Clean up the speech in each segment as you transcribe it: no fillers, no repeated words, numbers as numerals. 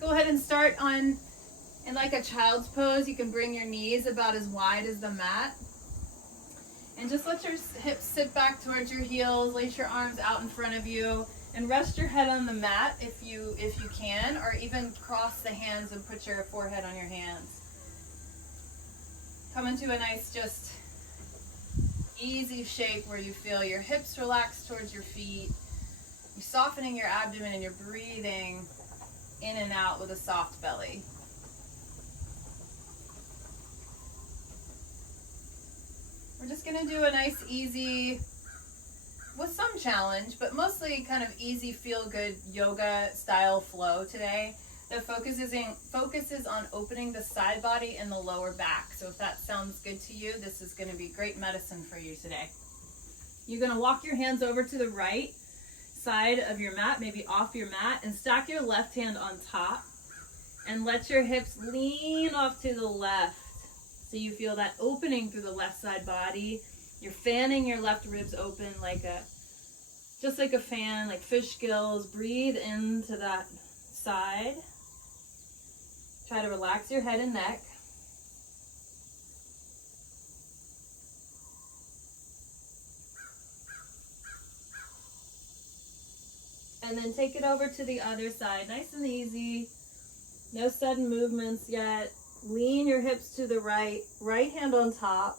Go ahead and start in like a child's pose. You can bring your knees about as wide as the mat. And just let your hips sit back towards your heels, lace your arms out in front of you, and rest your head on the mat if you can, or even cross the hands and put your forehead on your hands. Come into a nice, just easy shape where you feel your hips relax towards your feet. You're softening your abdomen and you're breathing in and out with a soft belly. We're just going to do a nice, easy, with some challenge, but mostly kind of easy, feel-good yoga style flow today that focuses on opening the side body and the lower back. So if that sounds good to you, this is going to be great medicine for you today. You're going to walk your hands over to the right side of your mat, maybe off your mat, and stack your left hand on top and let your hips lean off to the left. So you feel that opening through the left side body. You're fanning your left ribs open just like a fan, like fish gills. Breathe into that side. Try to relax your head and neck. And then take it over to the other side. Nice and easy. No sudden movements yet. Lean your hips to the right, right hand on top.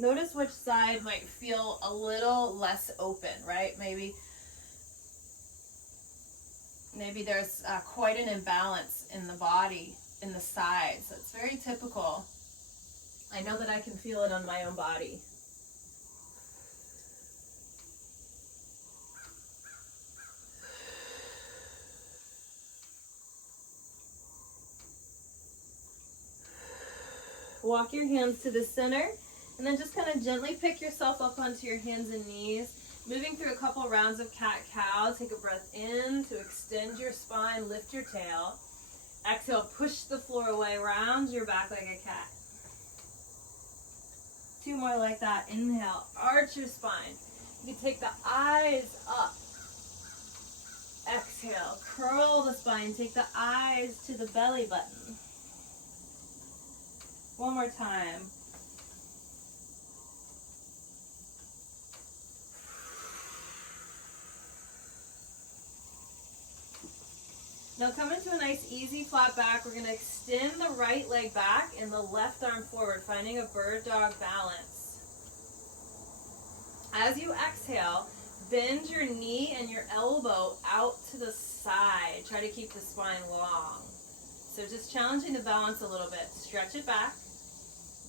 Notice which side might feel a little less open, right? Maybe there's quite an imbalance in the body, in the sides. It's very typical. I know that I can feel it on my own body. Walk your hands to the center, and then just kind of gently pick yourself up onto your hands and knees. Moving through a couple rounds of cat-cow. Take a breath in to extend your spine, lift your tail. Exhale, push the floor away, round your back like a cat. 2 more like that. Inhale, arch your spine. You can take the eyes up. Exhale, curl the spine. Take the eyes to the belly button. One more time. Now come into a nice easy flat back. We're going to extend the right leg back and the left arm forward, finding a bird dog balance. As you exhale, bend your knee and your elbow out to the side. Try to keep the spine long. So just challenging the balance a little bit. Stretch it back.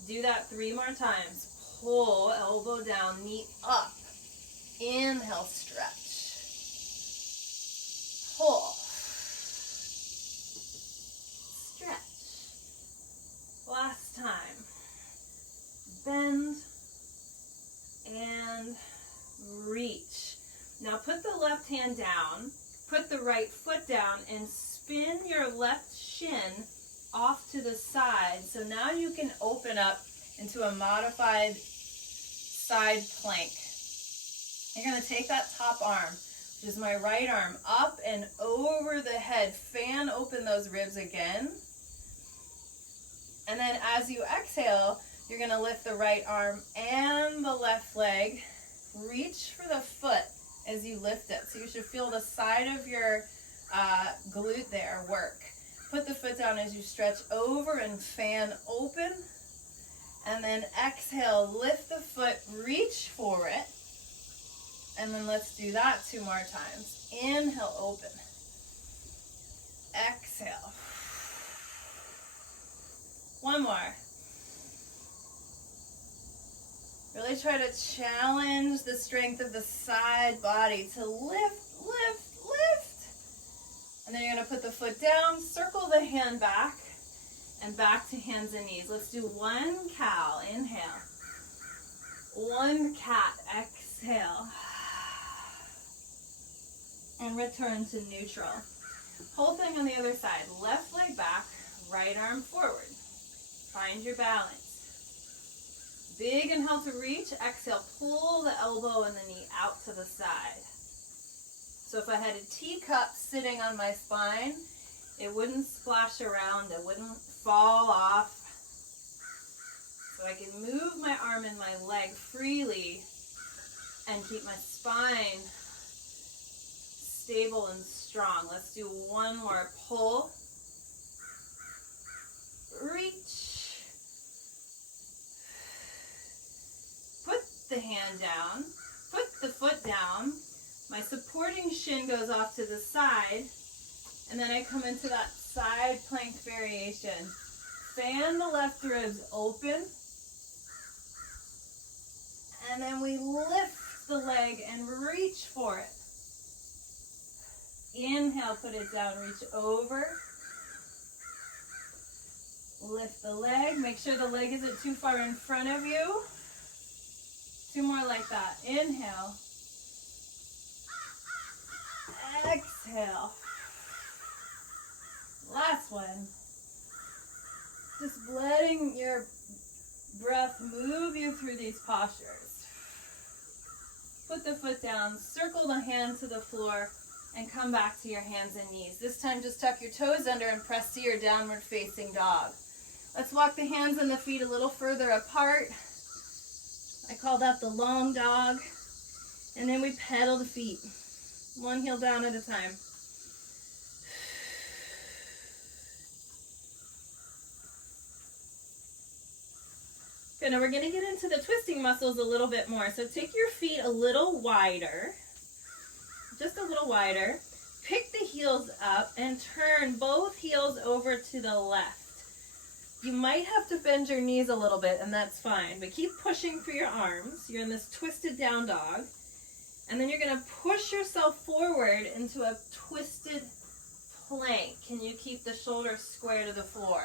Do that 3 more times. Pull, elbow down, knee up. Inhale, stretch. Pull. Stretch. Last time. Bend and reach. Now put the left hand down, put the right foot down, and spin your left shin off to the side. So now you can open up into a modified side plank. You're going to take that top arm, which is my right arm, up and over the head. Fan open those ribs again. And then as you exhale, you're going to lift the right arm and the left leg. Reach for the foot as you lift it. So you should feel the side of your glute there work. Put the foot down as you stretch over and fan open. And then exhale, lift the foot, reach for it. And then let's do that 2 more times. Inhale, open. Exhale. 1 more. Really try to challenge the strength of the side body to lift, lift, lift. And then you're going to put the foot down, circle the hand back, and back to hands and knees. Let's do 1 cow. Inhale. 1 cat. Exhale. And return to neutral. Whole thing on the other side. Left leg back, right arm forward. Find your balance. Big inhale to reach. Exhale, pull the elbow and the knee out to the side. So if I had a teacup sitting on my spine, it wouldn't splash around, it wouldn't fall off. So I can move my arm and my leg freely and keep my spine stable and strong. Let's do one more pull. Reach. Put the hand down. Put the foot down. My supporting shin goes off to the side. And then I come into that side plank variation. Fan the left ribs open. And then we lift the leg and reach for it. Inhale, put it down, reach over. Lift the leg. Make sure the leg isn't too far in front of you. 2 more like that. Inhale. Exhale. Last one. Just letting your breath move you through these postures. Put the foot down, circle the hand to the floor, and come back to your hands and knees. This time just tuck your toes under and press to your downward facing dog. Let's walk the hands and the feet a little further apart. I call that the long dog. And then we pedal the feet, one heel down at a time. Good, now we're going to get into the twisting muscles a little bit more. So take your feet a little wider, just a little wider. Pick the heels up and turn both heels over to the left. You might have to bend your knees a little bit, and that's fine, but keep pushing for your arms. You're in this twisted down dog. And then you're going to push yourself forward into a twisted plank. Can you keep the shoulders square to the floor?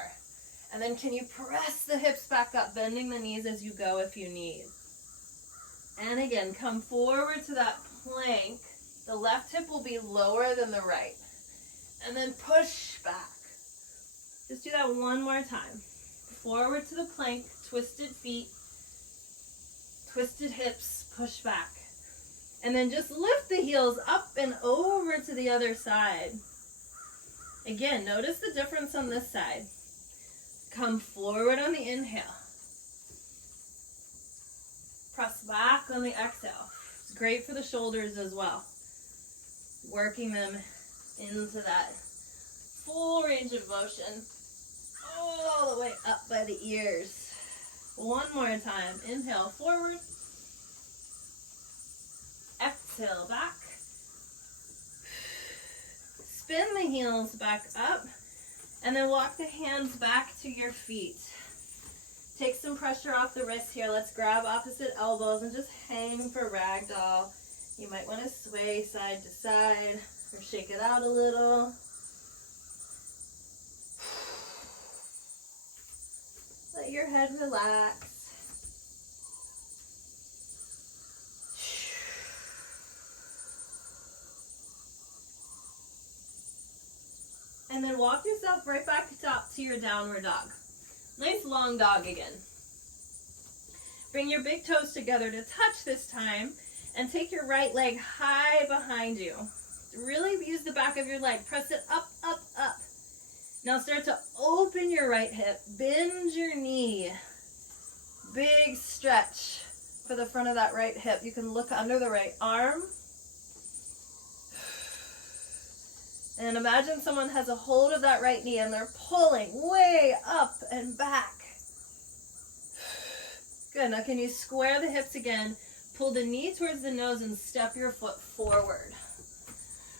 And then can you press the hips back up, bending the knees as you go if you need. And again, come forward to that plank. The left hip will be lower than the right. And then push back. Just do that one more time. Forward to the plank, twisted feet, twisted hips, push back. And then just lift the heels up and over to the other side. Again, notice the difference on this side. Come forward on the inhale. Press back on the exhale. It's great for the shoulders as well. Working them into that full range of motion. All the way up by the ears. One more time. Inhale forward. Exhale back. Spin the heels back up. And then walk the hands back to your feet. Take some pressure off the wrists here. Let's grab opposite elbows and just hang for ragdoll. You might want to sway side to side or shake it out a little. Let your head relax. And then walk yourself right back up to your downward dog. Nice long dog again. Bring your big toes together to touch this time, and take your right leg high behind you. Really use the back of your leg. Press it up, up, up. Now start to open your right hip. Bend your knee. Big stretch for the front of that right hip. You can look under the right arm. And imagine someone has a hold of that right knee and they're pulling way up and back. Good. Now can you square the hips again? Pull the knee towards the nose and step your foot forward.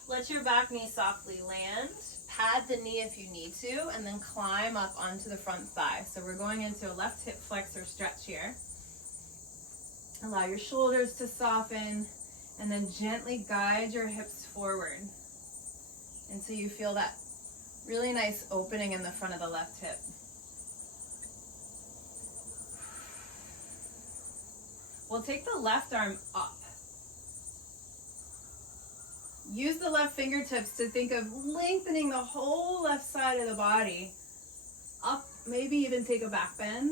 Let your back knee softly land. Pad the knee if you need to, and then climb up onto the front thigh. So we're going into a left hip flexor stretch here. Allow your shoulders to soften, and then gently guide your hips forward until you feel that really nice opening in the front of the left hip. We'll take the left arm up. Use the left fingertips to think of lengthening the whole left side of the body up, maybe even take a back bend.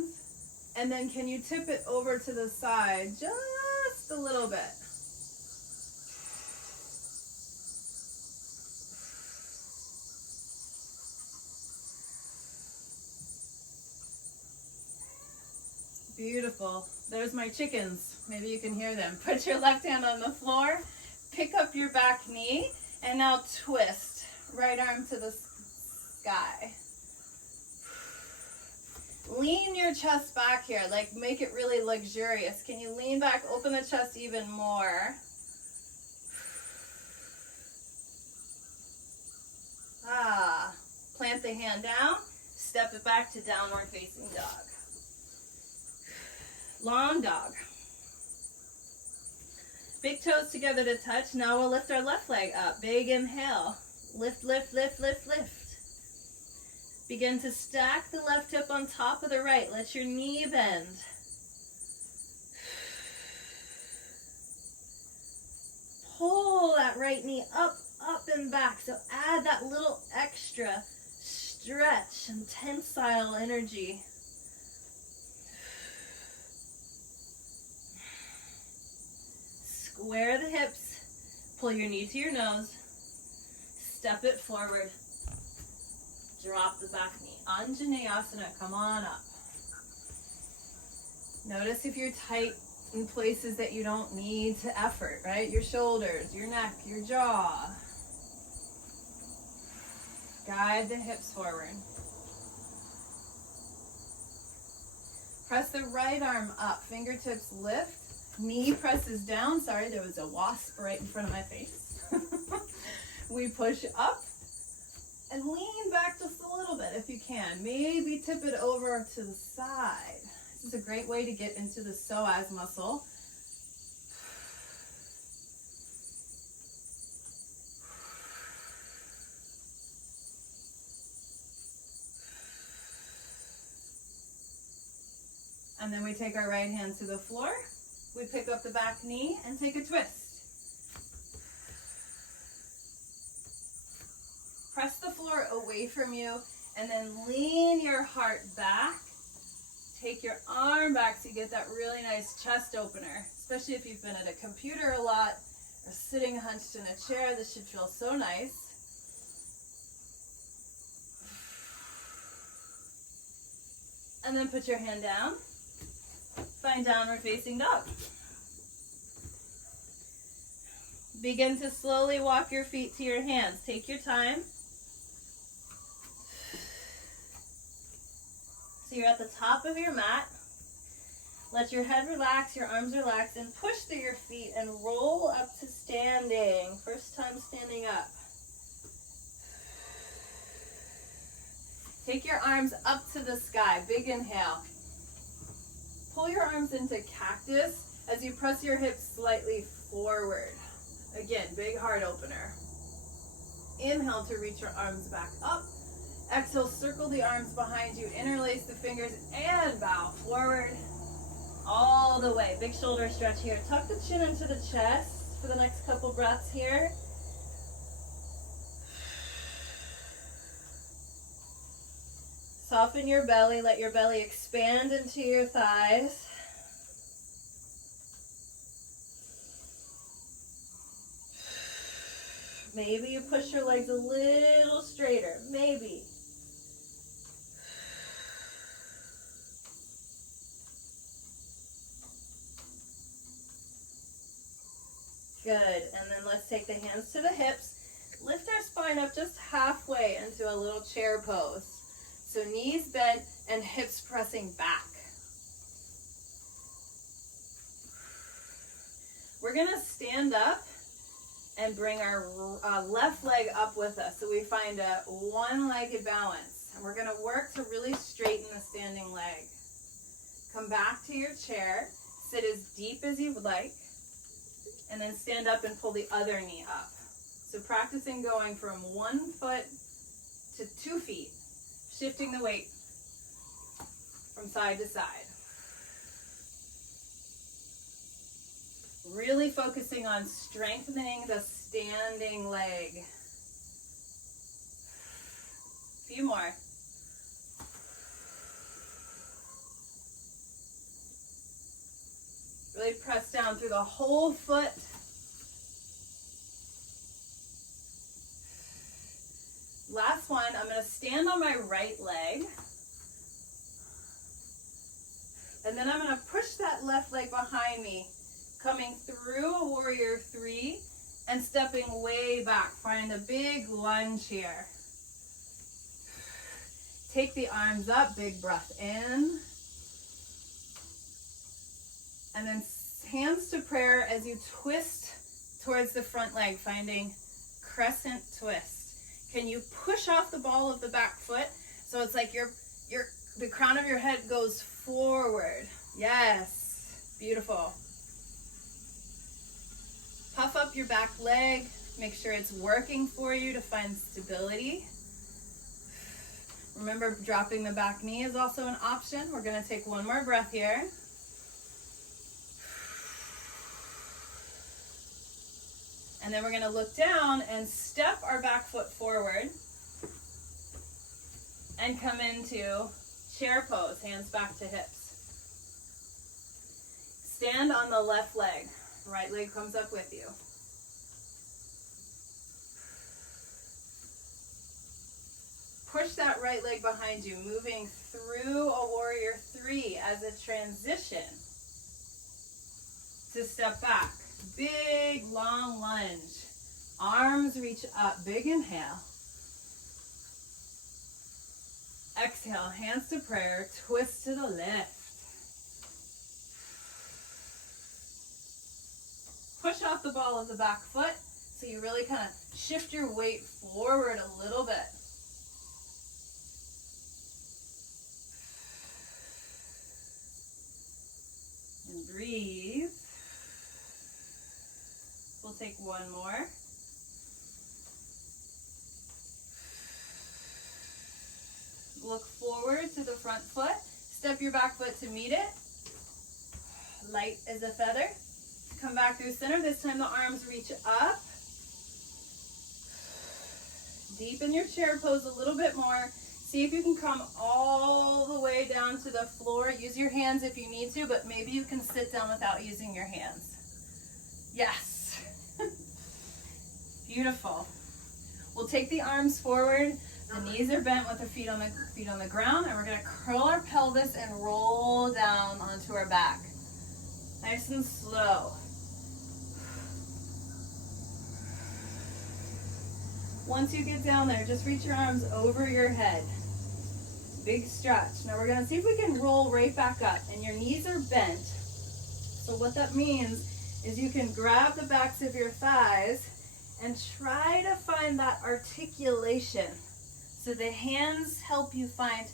And then can you tip it over to the side just a little bit? Beautiful. There's my chickens. Maybe you can hear them. Put your left hand on the floor, pick up your back knee, and now twist. Right arm to the sky. Lean your chest back here, like make it really luxurious. Can you lean back, open the chest even more? Plant the hand down, step it back to downward facing dog. Long dog. Big toes together to touch. Now we'll lift our left leg up. Big inhale. Lift, lift, lift, lift, lift. Begin to stack the left hip on top of the right. Let your knee bend. Pull that right knee up, up and back. So add that little extra stretch and tensile energy. Square the hips. Pull your knee to your nose. Step it forward. Drop the back knee. Anjaneyasana, come on up. Notice if you're tight in places that you don't need to effort, right? Your shoulders, your neck, your jaw. Guide the hips forward. Press the right arm up, fingertips lift, knee presses down. Sorry, there was a wasp right in front of my face. We push up and lean back just a little bit if you can. Maybe tip it over to the side. This is a great way to get into the psoas muscle. And then we take our right hand to the floor. We pick up the back knee and take a twist. Press the floor away from you and then lean your heart back. Take your arm back so you get that really nice chest opener, especially if you've been at a computer a lot or sitting hunched in a chair. This should feel so nice. And then put your hand down. Find downward facing dog. Begin to slowly walk your feet to your hands. Take your time. So you're at the top of your mat. Let your head relax, your arms relax, and push through your feet and roll up to standing. First time standing up. Take your arms up to the sky. Big inhale. Pull your arms into cactus as you press your hips slightly forward. Again, big heart opener. Inhale to reach your arms back up. Exhale, circle the arms behind you, interlace the fingers, and bow forward all the way. Big shoulder stretch here. Tuck the chin into the chest for the next couple breaths here. Soften your belly. Let your belly expand into your thighs. Maybe you push your legs a little straighter. Maybe. Good. And then let's take the hands to the hips. Lift our spine up just halfway into a little chair pose. So knees bent and hips pressing back. We're going to stand up and bring our left leg up with us. So we find a one-legged balance. And we're going to work to really straighten the standing leg. Come back to your chair. Sit as deep as you would like. And then stand up and pull the other knee up. So practicing going from 1 foot to 2 feet. Shifting the weight from side to side. Really focusing on strengthening the standing leg. A few more. Really press down through the whole foot. Last one, I'm going to stand on my right leg. And then I'm going to push that left leg behind me, coming through a warrior three and stepping way back. Find a big lunge here. Take the arms up, big breath in. And then hands to prayer as you twist towards the front leg, finding crescent twist. Can you push off the ball of the back foot so it's like the crown of your head goes forward? Yes, beautiful. Puff up your back leg. Make sure it's working for you to find stability. Remember, dropping the back knee is also an option. We're going to take one more breath here. And then we're going to look down and step our back foot forward and come into chair pose, hands back to hips. Stand on the left leg. Right leg comes up with you. Push that right leg behind you, moving through a warrior three as a transition to step back. Big long lunge. Arms reach up. Big inhale. Exhale, hands to prayer, twist to the left. Push off the ball of the back foot so you really kind of shift your weight forward a little bit. And breathe. We'll take one more. Look forward to the front foot. Step your back foot to meet it. Light as a feather. Come back through center. This time the arms reach up. Deepen your chair pose a little bit more. See if you can come all the way down to the floor. Use your hands if you need to, but maybe you can sit down without using your hands. Yes. Beautiful. We'll take the arms forward. The knees are bent with the feet on the ground, and we're going to curl our pelvis and roll down onto our back. Nice and slow. Once you get down there, just reach your arms over your head. Big stretch. Now we're going to see if we can roll right back up, and your knees are bent. So what that means is you can grab the backs of your thighs and try to find that articulation. So the hands help you find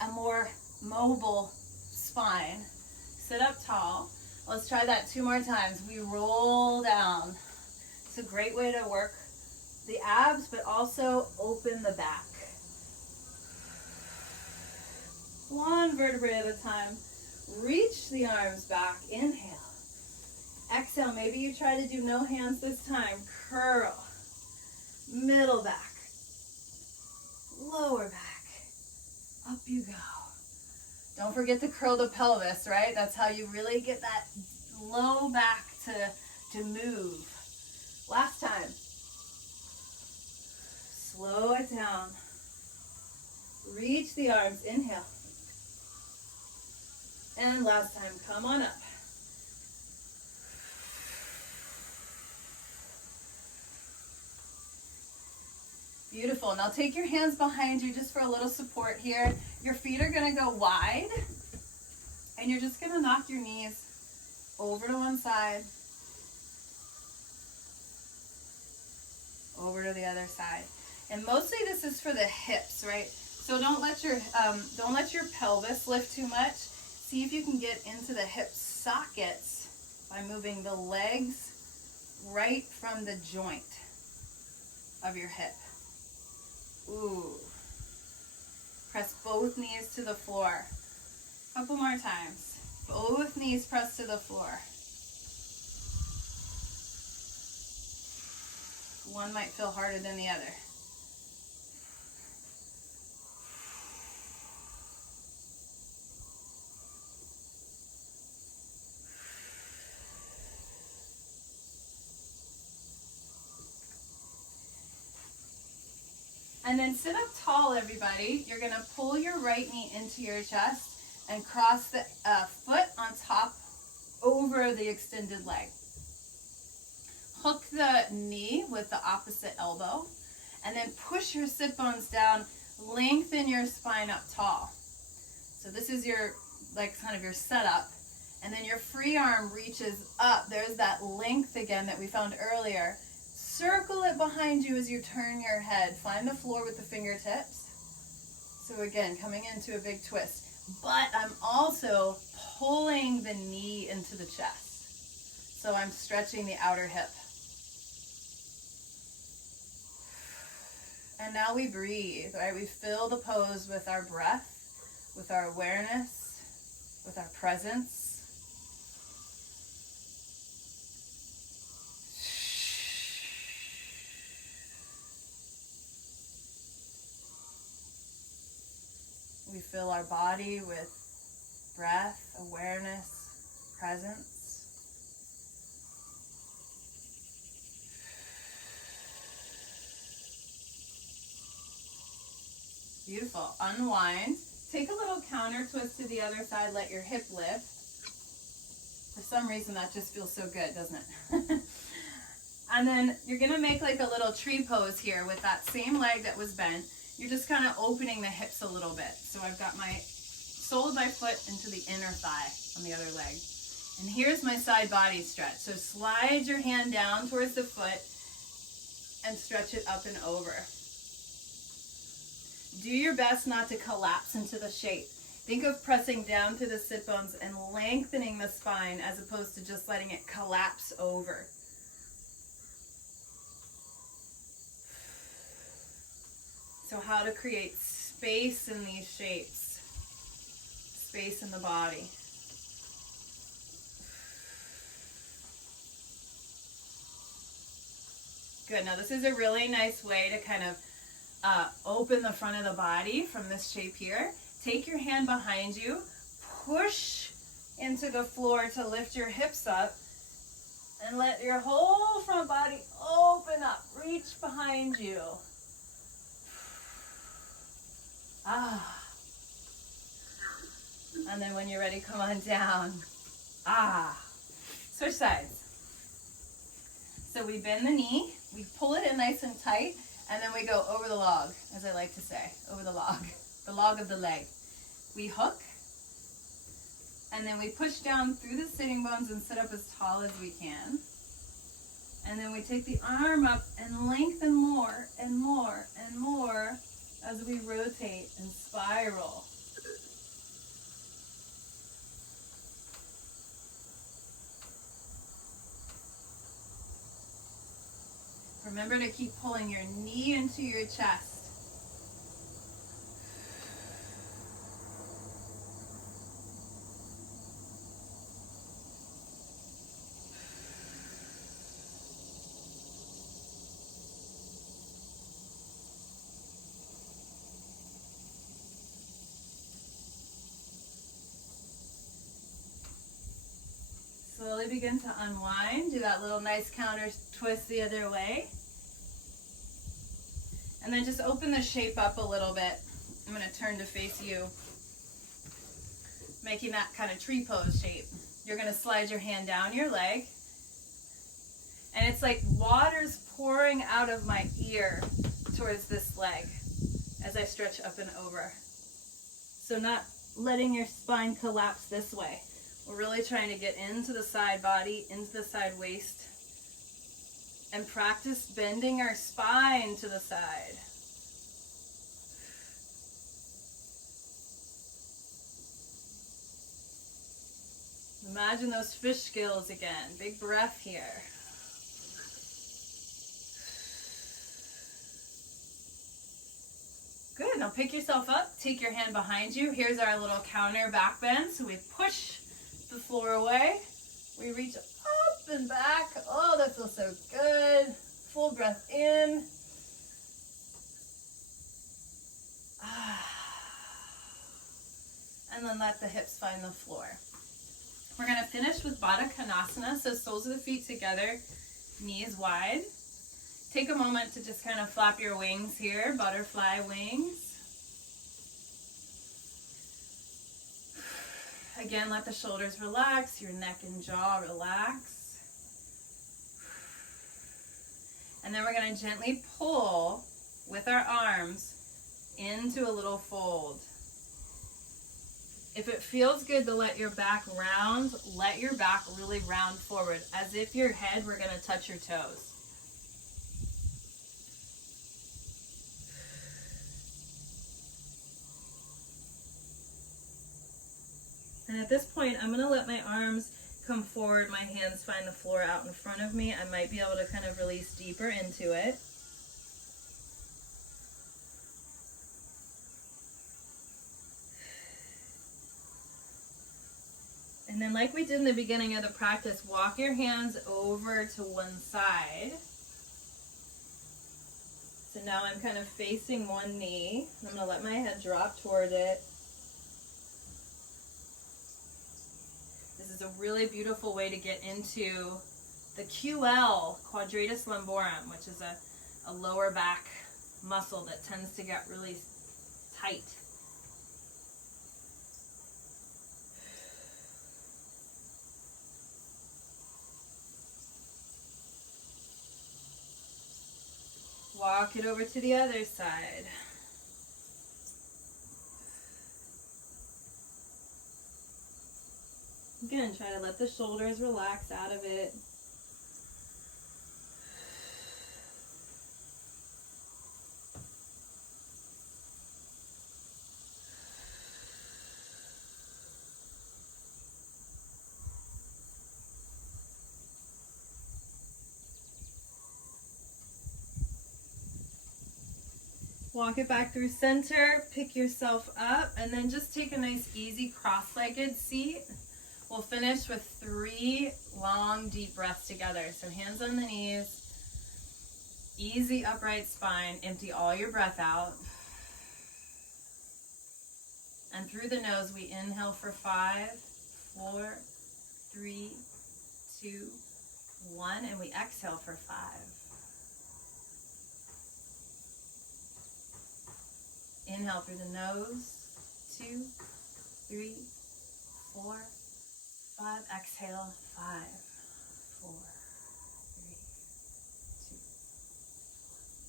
a more mobile spine. Sit up tall. Let's try that 2 more times. We roll down. It's a great way to work the abs, but also open the back. 1 vertebrae at a time. Reach the arms back. Inhale. Exhale. Maybe you try to do no hands this time. Curl. Middle back. Lower back. Up you go. Don't forget to curl the pelvis, right? That's how you really get that low back to move. Last time. Slow it down. Reach the arms. Inhale. And last time, come on up. Beautiful. Now take your hands behind you just for a little support here. Your feet are going to go wide, and you're just going to knock your knees over to one side, over to the other side. And mostly this is for the hips, right? So don't let your pelvis lift too much. See if you can get into the hip sockets by moving the legs right from the joint of your hip. Ooh. Press both knees to the floor. Couple more times. Both knees press to the floor. One might feel harder than the other. And then sit up tall, everybody. You're going to pull your right knee into your chest and cross the foot on top over the extended leg. Hook the knee with the opposite elbow, and then push your sit bones down, lengthen your spine up tall. So this is your, like, kind of your setup. And then your free arm reaches up. There's that length again that we found earlier. Circle it behind you as you turn your head. Find the floor with the fingertips. So again, coming into a big twist. But I'm also pulling the knee into the chest. So I'm stretching the outer hip. And now we breathe, right? We fill the pose with our breath, with our awareness, with our presence. We fill our body with breath, awareness, presence. Beautiful. Unwind. Take a little counter twist to the other side. Let your hip lift. For some reason, that just feels so good, doesn't it? And then you're going to make like a little tree pose here with that same leg that was bent. You're just kind of opening the hips a little bit. So I've got my sole of my foot into the inner thigh on the other leg. And here's my side body stretch. So slide your hand down towards the foot and stretch it up and over. Do your best not to collapse into the shape. Think of pressing down through the sit bones and lengthening the spine as opposed to just letting it collapse over. So how to create space in these shapes, space in the body. Good, now this is a really nice way to kind of open the front of the body from this shape here. Take your hand behind you, push into the floor to lift your hips up, and let your whole front body open up. Reach behind you. Ah. And then when you're ready, come on down. Ah. Switch sides. So we bend the knee, we pull it in nice and tight, and then we go over the log, as I like to say, over the log of the leg. We hook, and then we push down through the sitting bones and sit up as tall as we can. And then we take the arm up and lengthen more and more and more as we rotate and spiral. Remember to keep pulling your knee into your chest. Slowly begin to unwind. Do that little nice counter twist the other way. And then just open the shape up a little bit. I'm going to turn to face you, making that kind of tree pose shape. You're going to slide your hand down your leg. And it's like water's pouring out of my ear towards this leg as I stretch up and over. So not letting your spine collapse this way. We're really trying to get into the side body, into the side waist, and practice bending our spine to the side. Imagine those fish scales again. Big breath here. Good. Now pick yourself up. Take your hand behind you. Here's our little counter back bend. So we push the floor away. We reach up and back. Oh, that feels so good. Full breath in. And then let the hips find the floor. We're going to finish with Baddha Konasana. So soles of the feet together, knees wide. Take a moment to just kind of flap your wings here, butterfly wings. Again, let the shoulders relax, your neck and jaw relax. And then we're going to gently pull with our arms into a little fold. If it feels good to let your back round, let your back really round forward, as if your head were going to touch your toes. And at this point, I'm going to let my arms come forward, my hands find the floor out in front of me. I might be able to kind of release deeper into it. And then like we did in the beginning of the practice, walk your hands over to one side. So now I'm kind of facing one knee. I'm going to let my head drop toward it. This is a really beautiful way to get into the QL, quadratus lumborum, which is a lower back muscle that tends to get really tight. Walk it over to the other side. Again, try to let the shoulders relax out of it. Walk it back through center, pick yourself up, and then just take a nice easy cross-legged seat. We'll finish with 3 long, deep breaths together. So hands on the knees, easy upright spine, empty all your breath out. And through the nose, we inhale for 5, 4, 3, 2, 1, and we exhale for 5. Inhale through the nose, 2, 3, 4, 5. Exhale, 5, 4, 3,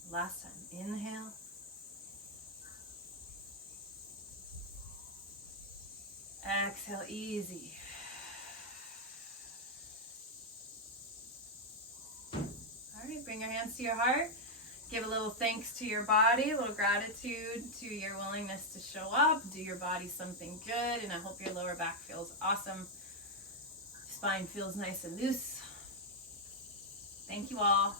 2. Last time, inhale. Exhale, easy. All right, bring your hands to your heart. Give a little thanks to your body, a little gratitude to your willingness to show up, do your body something good, and I hope your lower back feels awesome. Spine feels nice and loose. Thank you all.